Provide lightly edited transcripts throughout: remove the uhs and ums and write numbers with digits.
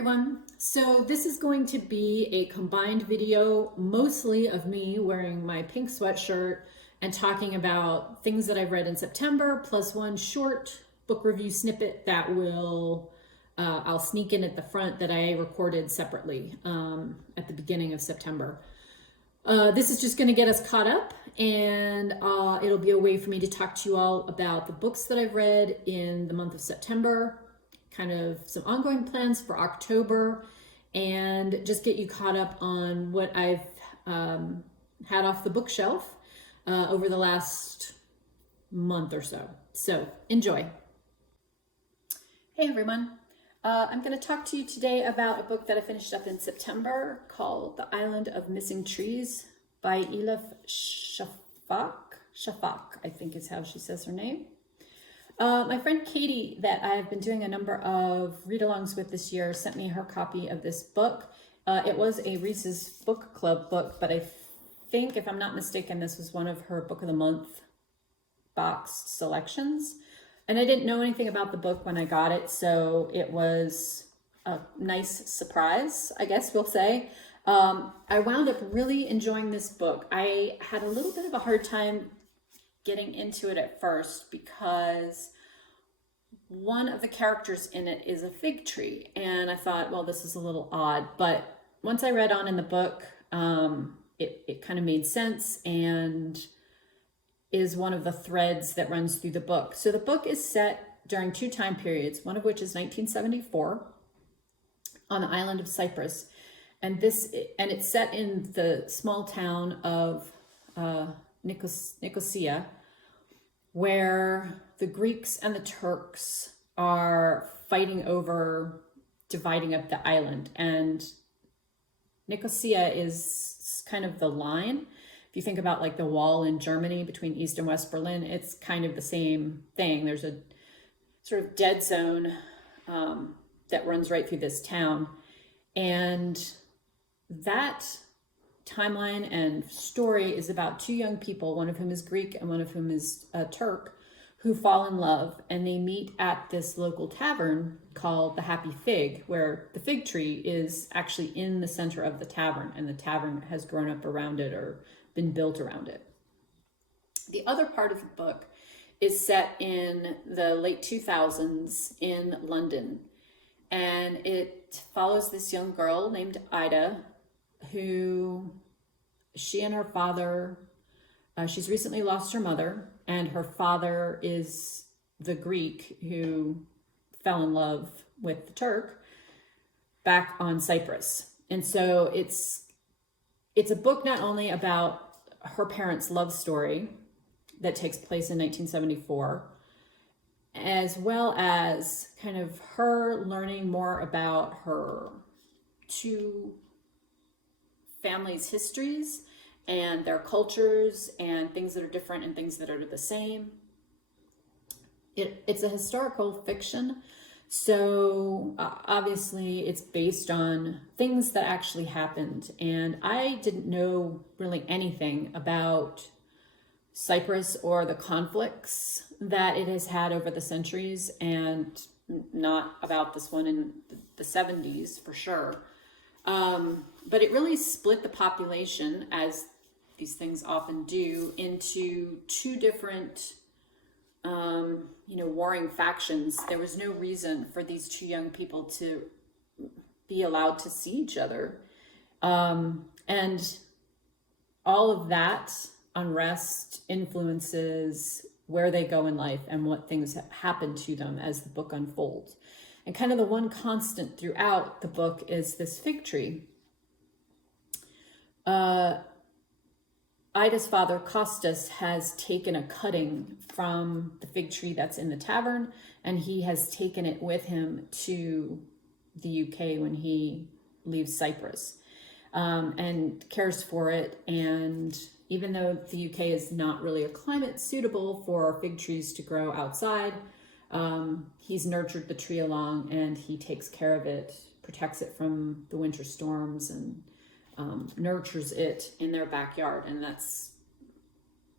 everyone. So this is going to be a combined video, mostly of me wearing my pink sweatshirt and talking about things that I've read in September, plus one short book review snippet that I'll sneak in at the front that I recorded separately at the beginning of September. This is just going to get us caught up, and it'll be a way for me to talk to you all about the books that I've read in the month of September, kind of some ongoing plans for October, and just get you caught up on what I've had off the bookshelf over the last month or so. So enjoy. Hey everyone. I'm going to talk to you today about a book that I finished up in September called The Island of Missing Trees by Elif Shafak. Shafak, I think is how she says her name. My friend Katie, that I've been doing a number of read-alongs with this year, sent me her copy of this book. It was a Reese's Book Club book, but I think, if I'm not mistaken, this was one of her Book of the Month boxed selections. And I didn't know anything about the book when I got it, so it was a nice surprise, I guess we'll say. I wound up really enjoying this book. I had a little bit of a hard time getting into it at first because one of the characters in it is a fig tree, and I thought, well, this is a little odd, but once I read on in the book, it kind of made sense and is one of the threads that runs through the book. So the book is set during two time periods, one of which is 1974 on the island of Cyprus, and it's set in the small town of Nicosia, where the Greeks and the Turks are fighting over dividing up the island. And Nicosia is kind of the line. If you think about like the wall in Germany between East and West Berlin, it's kind of the same thing. There's a sort of dead zone that runs right through this town. And that timeline and story is about two young people, one of whom is Greek and one of whom is a Turk, who fall in love, and they meet at this local tavern called the Happy Fig, where the fig tree is actually in the center of the tavern, and the tavern has grown up around it or been built around it. The other part of the book is set in the late 2000s in London, and it follows this young girl named Ida, who she and her father, she's recently lost her mother, and her father is the Greek who fell in love with the Turk back on Cyprus. And so it's a book not only about her parents' love story that takes place in 1974, as well as kind of her learning more about her two families' histories and their cultures and things that are different and things that are the same. It's a historical fiction, so obviously it's based on things that actually happened. And I didn't know really anything about Cyprus or the conflicts that it has had over the centuries, and not about this one in the 70s for sure. But it really split the population, as these things often do, into two different, warring factions. There was no reason for these two young people to be allowed to see each other. And all of that unrest influences where they go in life and what things happen to them as the book unfolds. And kind of the one constant throughout the book is this fig tree. Ida's father, Costas, has taken a cutting from the fig tree that's in the tavern, and he has taken it with him to the UK when he leaves Cyprus, and cares for it. And even though the UK is not really a climate suitable for fig trees to grow outside, he's nurtured the tree along, and he takes care of it, protects it from the winter storms, and nurtures it in their backyard. And that's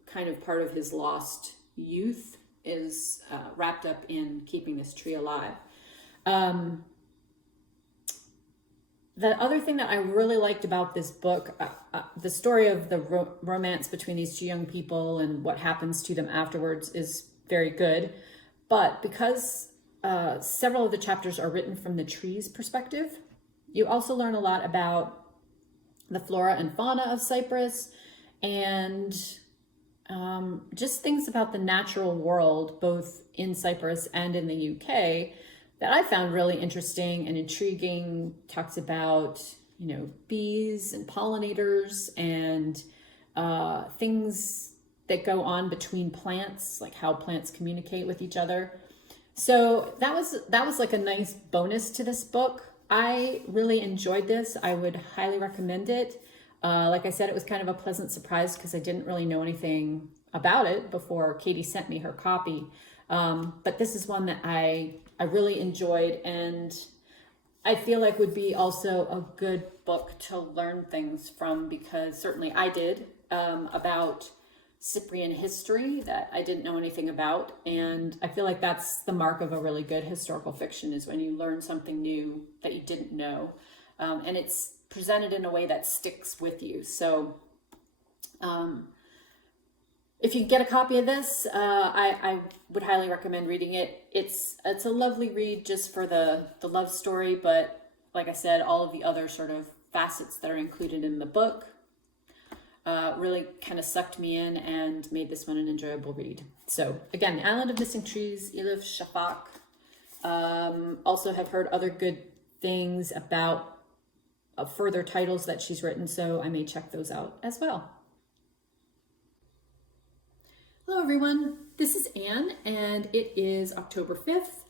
kind of part of his lost youth, is wrapped up in keeping this tree alive. The other thing that I really liked about this book, the story of the romance between these two young people and what happens to them afterwards is very good. But because several of the chapters are written from the tree's perspective, you also learn a lot about the flora and fauna of Cyprus and just things about the natural world, both in Cyprus and in the UK, that I found really interesting and intriguing. Talks about, bees and pollinators and things that go on between plants, like how plants communicate with each other. So that was like a nice bonus to this book. I really enjoyed this. I would highly recommend it. Like I said, it was kind of a pleasant surprise because I didn't really know anything about it before Katie sent me her copy. But this is one that I really enjoyed, and I feel like would be also a good book to learn things from, because certainly I did, about Cyprian history that I didn't know anything about. And I feel like that's the mark of a really good historical fiction, is when you learn something new that you didn't know. And it's presented in a way that sticks with you. So if you get a copy of this, I would highly recommend reading it. It's a lovely read just for the love story, but like I said, all of the other sort of facets that are included in the book really kind of sucked me in and made this one an enjoyable read. So again, The Island of Missing Trees, Elif Shafak. Also have heard other good things about further titles that she's written, so I may check those out as well. Hello everyone, this is Anne, and it is October 5th.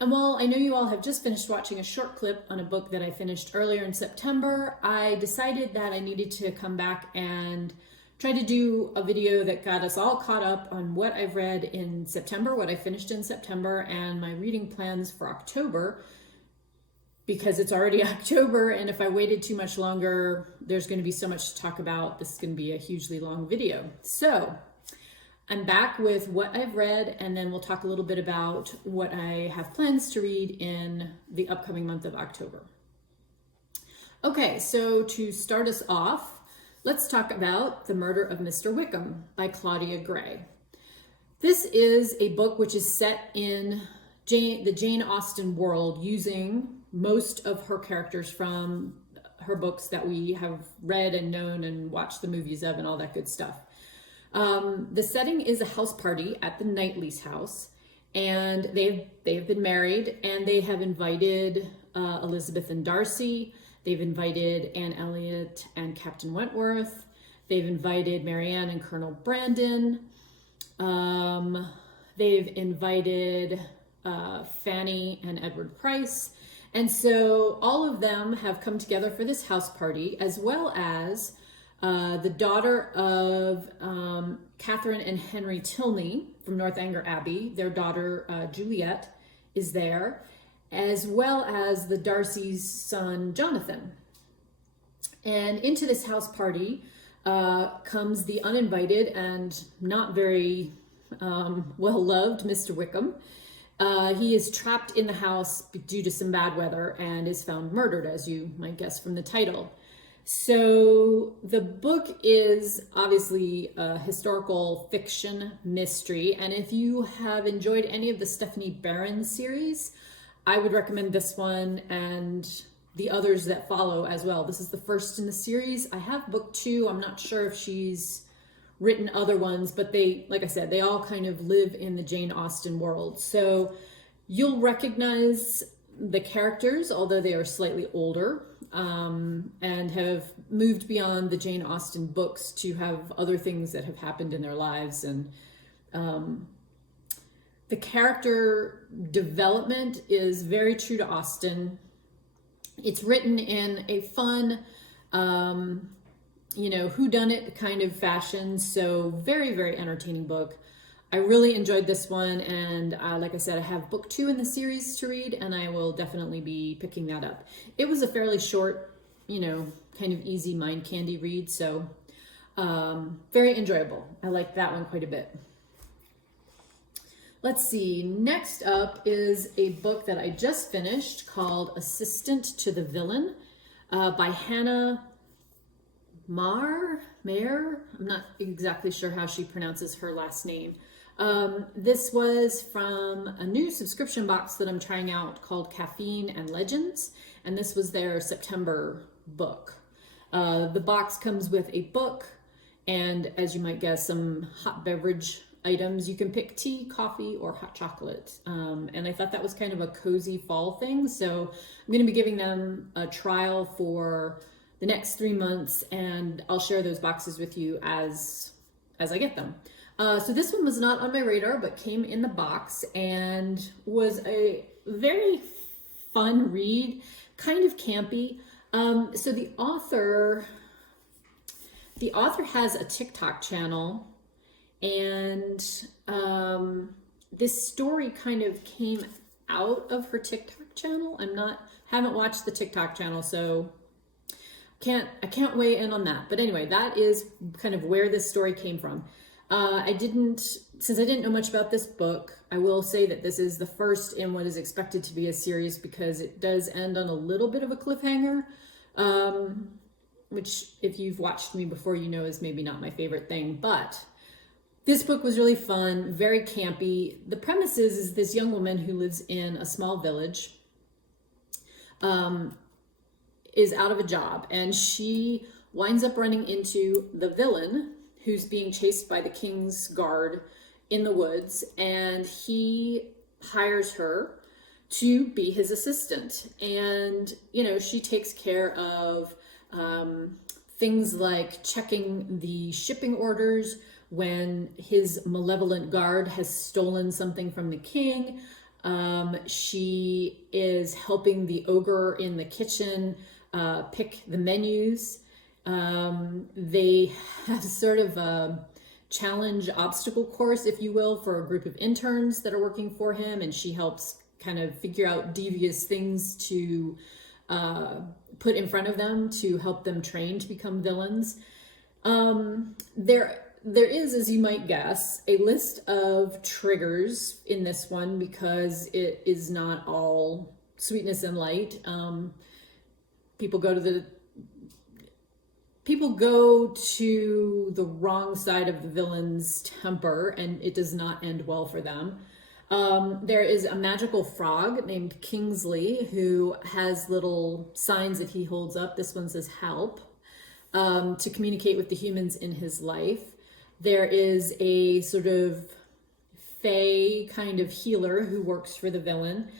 And while I know you all have just finished watching a short clip on a book that I finished earlier in September, I decided that I needed to come back and try to do a video that got us all caught up on what I've read in September, what I finished in September, and my reading plans for October, because it's already October, and if I waited too much longer, there's going to be so much to talk about. This is going to be a hugely long video. So I'm back with what I've read, and then we'll talk a little bit about what I have plans to read in the upcoming month of October. Okay, so to start us off, let's talk about The Murder of Mr. Wickham by Claudia Gray. This is a book which is set in the Jane Austen world, using most of her characters from her books that we have read and known and watched the movies of and all that good stuff. The setting is a house party at the Knightley's house, and they've been married, and they have invited Elizabeth and Darcy. They've invited Anne Elliot and Captain Wentworth. They've invited Marianne and Colonel Brandon. They've invited Fanny and Edward Price. And so all of them have come together for this house party, as well as the daughter of Catherine and Henry Tilney from Northanger Abbey. Their daughter, Juliet, is there, as well as the Darcy's son, Jonathan. And into this house party comes the uninvited and not very well-loved Mr. Wickham. He is trapped in the house due to some bad weather and is found murdered, as you might guess from the title. So the book is obviously a historical fiction mystery, and if you have enjoyed any of the Stephanie Barron series, I would recommend this one and the others that follow as well. This is the first in the series. I have book 2. I'm not sure if she's written other ones, but they, like I said, they all kind of live in the Jane Austen world. So you'll recognize the characters, although they are slightly older, and have moved beyond the Jane Austen books to have other things that have happened in their lives. And the character development is very true to Austen. It's written in a fun, whodunit kind of fashion. So very, very entertaining book. I really enjoyed this one, and like I said, I have book 2 in the series to read, and I will definitely be picking that up. It was a fairly short, kind of easy mind candy read, so very enjoyable. I liked that one quite a bit. Let's see, next up is a book that I just finished called Assistant to the Villain by Hannah Maehrer. I'm not exactly sure how she pronounces her last name. This was from a new subscription box that I'm trying out called Caffeine and Legends, and this was their September book. The box comes with a book and, as you might guess, some hot beverage items. You can pick tea, coffee, or hot chocolate. And I thought that was kind of a cozy fall thing. So I'm going to be giving them a trial for the next 3 months, and I'll share those boxes with you as I get them. So this one was not on my radar, but came in the box and was a very fun read, kind of campy. So the author has a TikTok channel, and this story kind of came out of her TikTok channel. Haven't watched the TikTok channel, so I can't weigh in on that. But anyway, that is kind of where this story came from. Since I didn't know much about this book, I will say that this is the first in what is expected to be a series, because it does end on a little bit of a cliffhanger, which, if you've watched me before, you know is maybe not my favorite thing. But this book was really fun, very campy. The premise is this young woman who lives in a small village is out of a job, and she winds up running into the villain, who's being chased by the king's guard in the woods, and he hires her to be his assistant. And, she takes care of things like checking the shipping orders when his malevolent guard has stolen something from the king. She is helping the ogre in the kitchen pick the menus. They have sort of a challenge obstacle course, if you will, for a group of interns that are working for him, and she helps kind of figure out devious things to put in front of them to help them train to become villains. There is, as you might guess, a list of triggers in this one, because it is not all sweetness and light. People go to the wrong side of the villain's temper, and it does not end well for them. There is a magical frog named Kingsley who has little signs that he holds up. This one says help, to communicate with the humans in his life. There is a sort of fae kind of healer who works for the villain.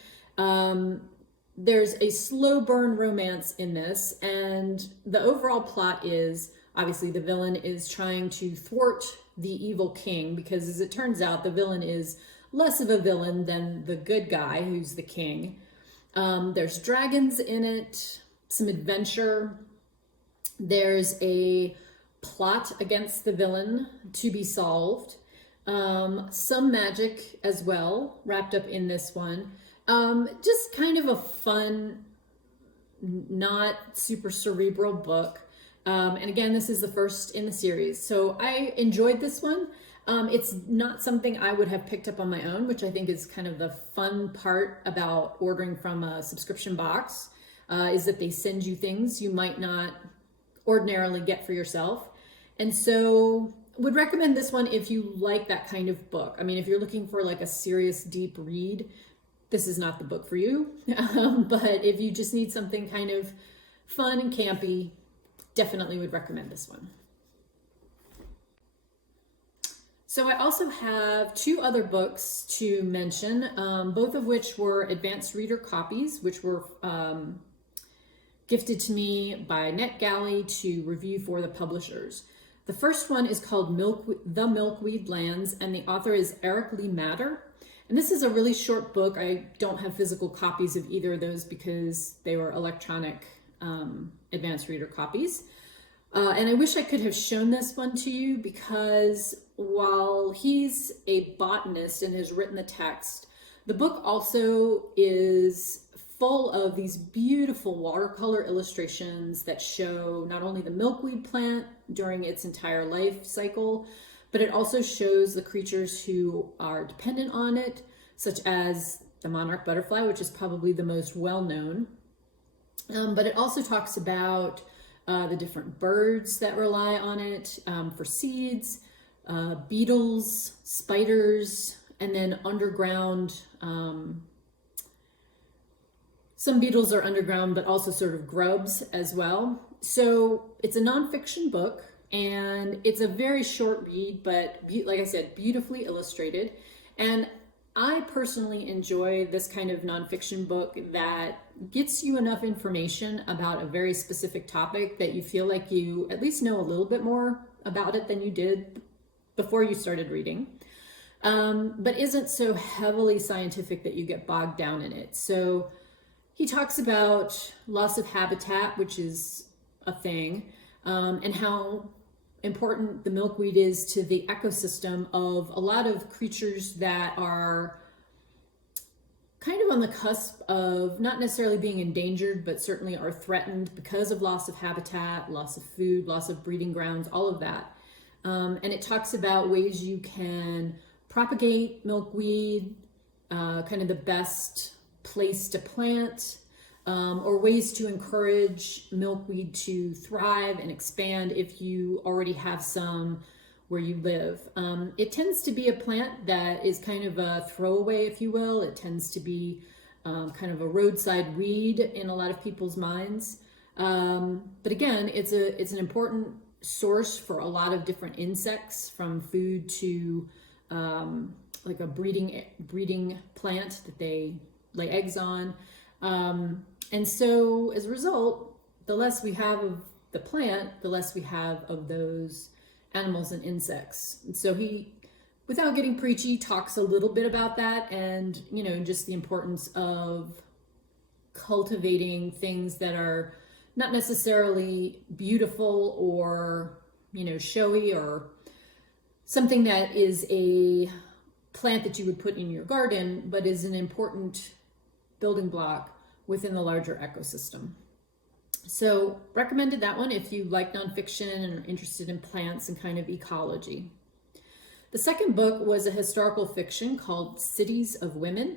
There's a slow burn romance in this, and the overall plot is, obviously, the villain is trying to thwart the evil king, because, as it turns out, the villain is less of a villain than the good guy, who's the king. There's dragons in it, some adventure. There's a plot against the villain to be solved. Some magic as well, wrapped up in this one. Just kind of a fun, not super cerebral book. And again, this is the first in the series. So I enjoyed this one. It's not something I would have picked up on my own, which I think is kind of the fun part about ordering from a subscription box, is that they send you things you might not ordinarily get for yourself. And so would recommend this one if you like that kind of book. I mean, if you're looking for like a serious, deep read, this is not the book for you. But if you just need something kind of fun and campy, definitely would recommend this one. So I also have two other books to mention, both of which were advanced reader copies, which were gifted to me by NetGalley to review for the publishers. The first one is called The Milkweed Lands, and the author is Eric Lee Maehrer. And this is a really short book. I don't have physical copies of either of those because they were electronic advanced reader copies. And I wish I could have shown this one to you, because while he's a botanist and has written the text, the book also is full of these beautiful watercolor illustrations that show not only the milkweed plant during its entire life cycle, but it also shows the creatures who are dependent on it, such as the monarch butterfly, which is probably the most well-known. But it also talks about the different birds that rely on it for seeds, beetles, spiders, and then underground. Some beetles are underground, but also sort of grubs as well. So it's a nonfiction book, and it's a very short read, but like I said, beautifully illustrated. And I personally enjoy this kind of nonfiction book that gets you enough information about a very specific topic that you feel like you at least know a little bit more about it than you did before you started reading, but isn't so heavily scientific that you get bogged down in it. So he talks about loss of habitat, which is a thing, and how important the milkweed is to the ecosystem of a lot of creatures that are kind of on the cusp of not necessarily being endangered, but certainly are threatened because of loss of habitat, loss of food, loss of breeding grounds, all of that. And it talks about ways you can propagate milkweed, kind of the best place to plant, or ways to encourage milkweed to thrive and expand if you already have some where you live. It tends to be a plant that is kind of a throwaway, if you will. It tends to be kind of a roadside weed in a lot of people's minds. But again, it's an important source for a lot of different insects, from food to like a breeding plant that they lay eggs on. And so as a result, the less we have of the plant, the less we have of those animals and insects. And so he, without getting preachy, talks a little bit about that, and, you know, just the importance of cultivating things that are not necessarily beautiful or, you know, showy, or something that is a plant that you would put in your garden, but is an important building block within the larger ecosystem. So recommended that one if you like nonfiction and are interested in plants and kind of ecology. The second book was a historical fiction called Cities of Women.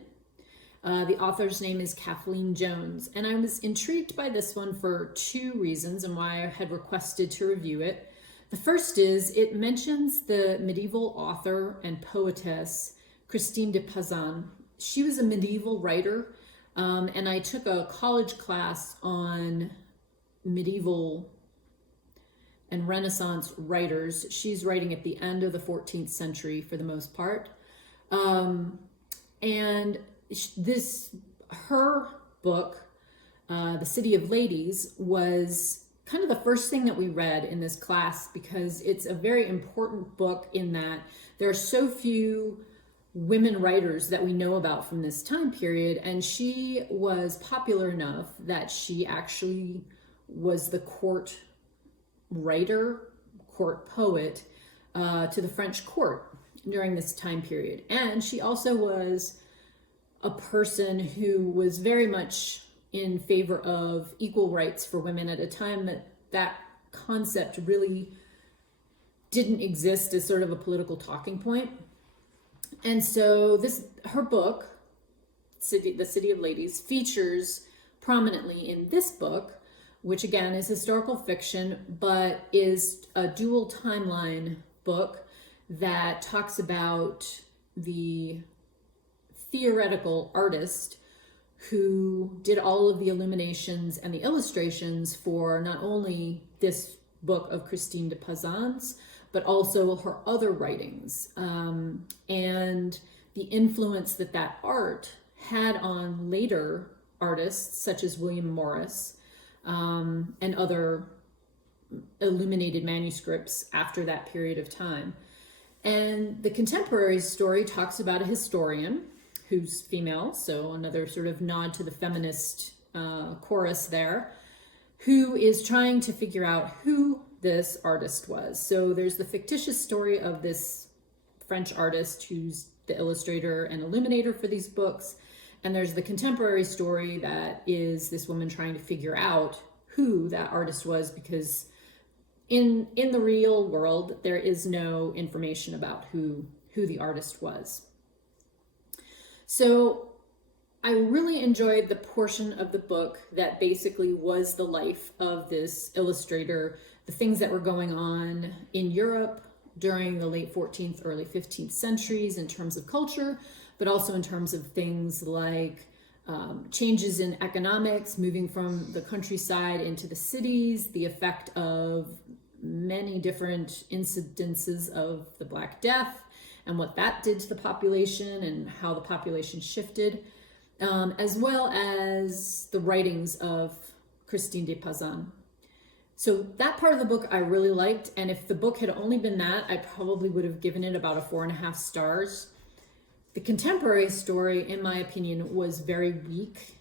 The author's name is Kathleen Jones, and I was intrigued by this one for two reasons and why I had requested to review it. The first is it mentions the medieval author and poetess Christine de Pizan. She was a medieval writer, and I took a college class on medieval and Renaissance writers. She's writing at the end of the 14th century for the most part. And her book, The City of Ladies, was kind of the first thing that we read in this class, because it's a very important book in that there are so few women writers that we know about from this time period, and she was popular enough that she actually was the court writer, court poet to the French court during this time period. And she also was a person who was very much in favor of equal rights for women at a time that that concept really didn't exist as sort of a political talking point. And so her book, The City of Ladies, features prominently in this book, which again is historical fiction, but is a dual timeline book that talks about the theoretical artist who did all of the illuminations and the illustrations for not only this book of Christine de Pizan's, but also her other writings, and the influence that that art had on later artists such as William Morris, and other illuminated manuscripts after that period of time. And the contemporary story talks about a historian who's female, so another sort of nod to the feminist chorus there, who is trying to figure out who this artist was. So there's the fictitious story of this French artist who's the illustrator and illuminator for these books, and there's the contemporary story that is this woman trying to figure out who that artist was, because in the real world there is no information about who the artist was. So I really enjoyed the portion of the book that basically was the life of this illustrator, the things that were going on in Europe during the late 14th, early 15th centuries in terms of culture, but also in terms of things like changes in economics, moving from the countryside into the cities, the effect of many different incidences of the Black Death and what that did to the population and how the population shifted, as well as the writings of Christine de Pizan. So that part of the book I really liked, and if the book had only been that, I probably would have given it about a 4.5 stars. The contemporary story, in my opinion, was very weak.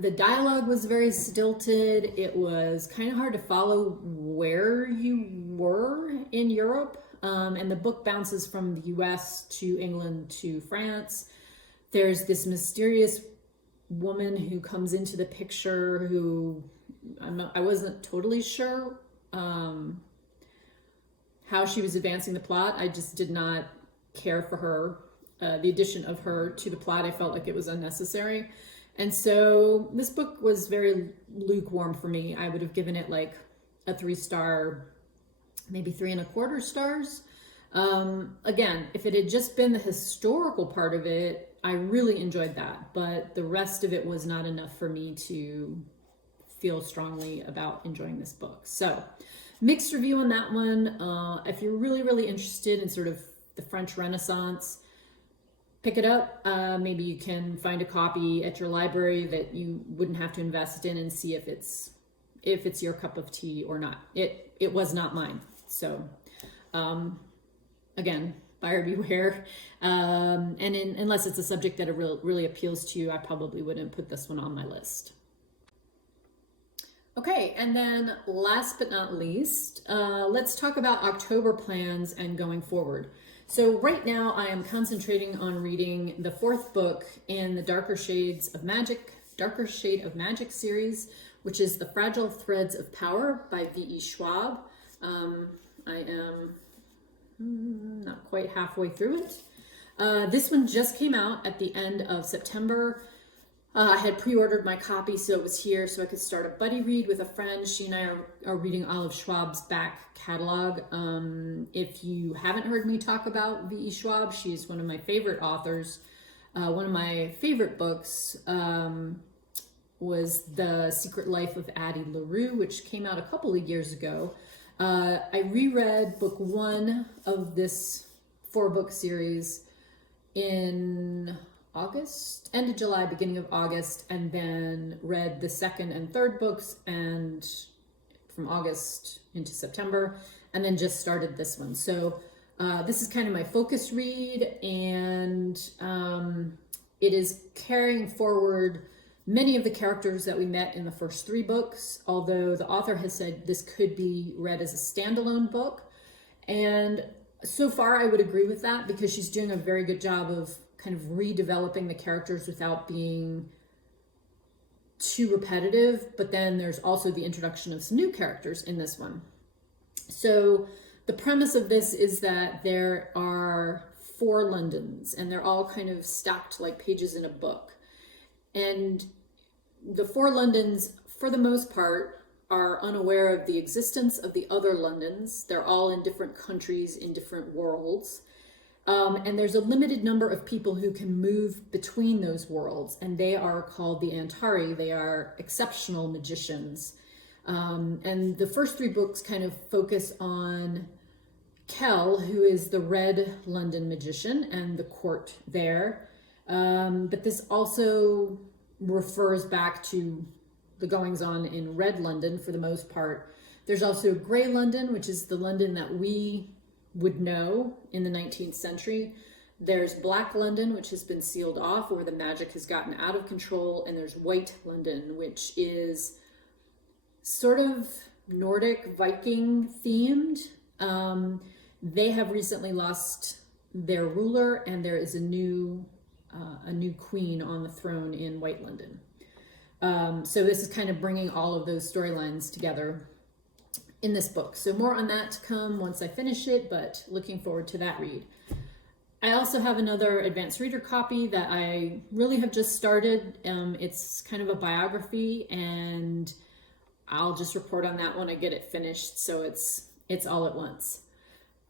The dialogue was very stilted. It was kind of hard to follow where you were in Europe. And the book bounces from the US to England to France. There's this mysterious woman who comes into the picture who I wasn't totally sure how she was advancing the plot. I just did not care for her. The addition of her to the plot, I felt like it was unnecessary. And so this book was very lukewarm for me. I would have given it like a 3-star, maybe 3.25 stars. Again, if it had just been the historical part of it, I really enjoyed that, but the rest of it was not enough for me to feel strongly about enjoying this book. So mixed review on that one. If you're really, really interested in sort of the French Renaissance, pick it up. Maybe you can find a copy at your library that you wouldn't have to invest in and see if it's your cup of tea or not. It was not mine. So again, buyer beware. Unless it's a subject that really appeals to you, I probably wouldn't put this one on my list. Okay, and then last but not least, let's talk about October plans and going forward. So right now I am concentrating on reading the 4th book in the Darker Shade of Magic series, which is The Fragile Threads of Power by V.E. Schwab. I am not quite halfway through it. This one just came out at the end of September. I had pre-ordered my copy, so it was here so I could start a buddy read with a friend. She and I are reading all of Schwab's back catalog. If you haven't heard me talk about V.E. Schwab, she's one of my favorite authors. One of my favorite books was The Secret Life of Addie LaRue, which came out a couple of years ago. I reread book 1 of this 4-book series in August, end of July, beginning of August, and then read the 2nd and 3rd books and from August into September, and then just started this one. So this is kind of my focus read, and it is carrying forward many of the characters that we met in the first 3 books, although the author has said this could be read as a standalone book. And so far I would agree with that because she's doing a very good job of kind of redeveloping the characters without being too repetitive. But then there's also the introduction of some new characters in this one. So the premise of this is that there are 4 Londons and they're all kind of stacked like pages in a book. And the 4 Londons, for the most part, are unaware of the existence of the other Londons. They're all in different countries, in different worlds. And there's a limited number of people who can move between those worlds, and they are called the Antari. They are exceptional magicians. And the first 3 books kind of focus on Kell, who is the Red London magician, and the court there. But this also refers back to the goings-on in Red London for the most part. There's also Grey London, which is the London that we would know in the 19th century. There's Black London, which has been sealed off, where the magic has gotten out of control. And there's White London, which is sort of Nordic Viking themed. They have recently lost their ruler, and there is a new queen on the throne in White London. So this is kind of bringing all of those storylines together in this book. So more on that to come once I finish it, but looking forward to that read. I also have another advanced reader copy that I really have just started. It's kind of a biography, and I'll just report on that when I get it finished. So it's all at once.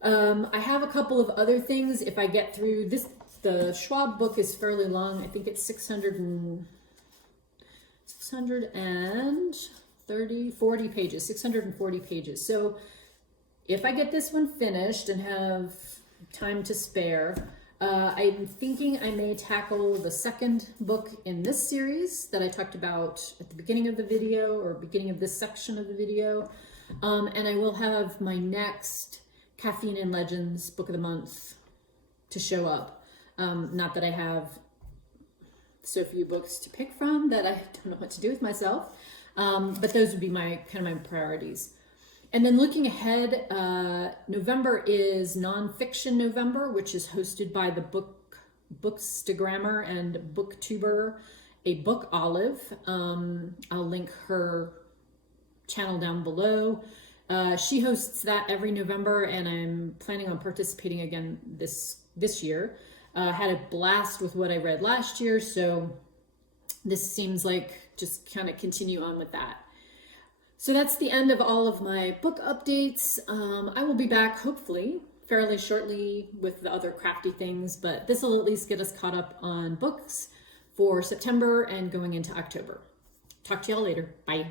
I have a couple of other things. If I get through this, the Schwab book is fairly long. I think it's 40 pages, 640 pages. So if I get this one finished and have time to spare, I'm thinking I may tackle the second book in this series that I talked about at the beginning of the video, or beginning of this section of the video. And I will have my next Caffeine and Legends book of the month to show up. Not that I have so few books to pick from that I don't know what to do with myself. But those would be my priorities. And then looking ahead, November is Nonfiction November, which is hosted by the Bookstagrammer and Booktuber, a Book Olive. I'll link her channel down below. She hosts that every November, and I'm planning on participating again this year. Had a blast with what I read last year, so this seems like just kind of continue on with that. So that's the end of all of my book updates. I will be back hopefully fairly shortly with the other crafty things, but this will at least get us caught up on books for September and going into October. Talk to y'all later. Bye.